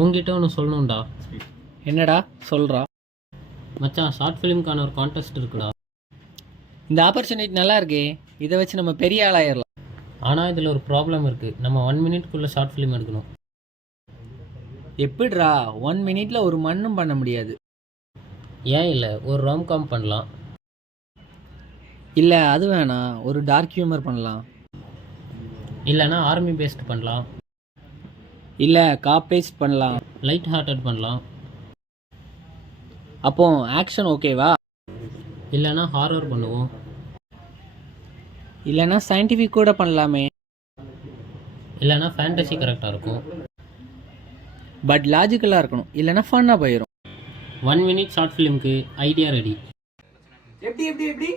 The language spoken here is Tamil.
உங்ககிட்ட ஒன்று சொல்லணும்டா. என்னடா சொல்கிறா? மச்சான், ஷார்ட் ஃபிலிம்க்கான ஒரு கான்டெஸ்ட் இருக்குடா. இந்த ஆப்பர்ச்சுனிட்டி நல்லா இருக்கே, இதை வச்சு நம்ம பெரிய ஆளாயிடலாம். ஆனால் இதில் ஒரு ப்ராப்ளம் இருக்குது. நம்ம 1 மினிட்குள்ளே ஷார்ட் ஃபிலிம் எடுக்கணும். எப்படிரா 1 மினிட்ல ஒரு மண்ணும் பண்ண முடியாது? ஏன் இல்லை, ஒரு ரோம்காம் பண்ணலாம். இல்லை அது வேணாம், ஒரு டார்க் ஹியூமர் பண்ணலாம். இல்லைனா ஆர்மி பேஸ்ட் பண்ணலாம். இல்லை காப்பேஸ்ட் பண்ணலாம். லைட் ஹார்ட்டட் பண்ணலாம். அப்போ ஆக்ஷன் ஓகேவா? இல்லைனா ஹாரர் பண்ணுவோம். இல்லைன்னா சயின்டிஃபிக் கூட பண்ணலாமே. இல்லைனா ஃபேண்டசி கரெக்டாக இருக்கும். பட் லாஜிக்கலாக இருக்கணும், இல்லைன்னா ஃபன்னாக போயிடும். 1 மினிட் ஷார்ட் ஃபிலிம்க்கு ஐடியா ரெடி. எப்படி எப்படி எப்படி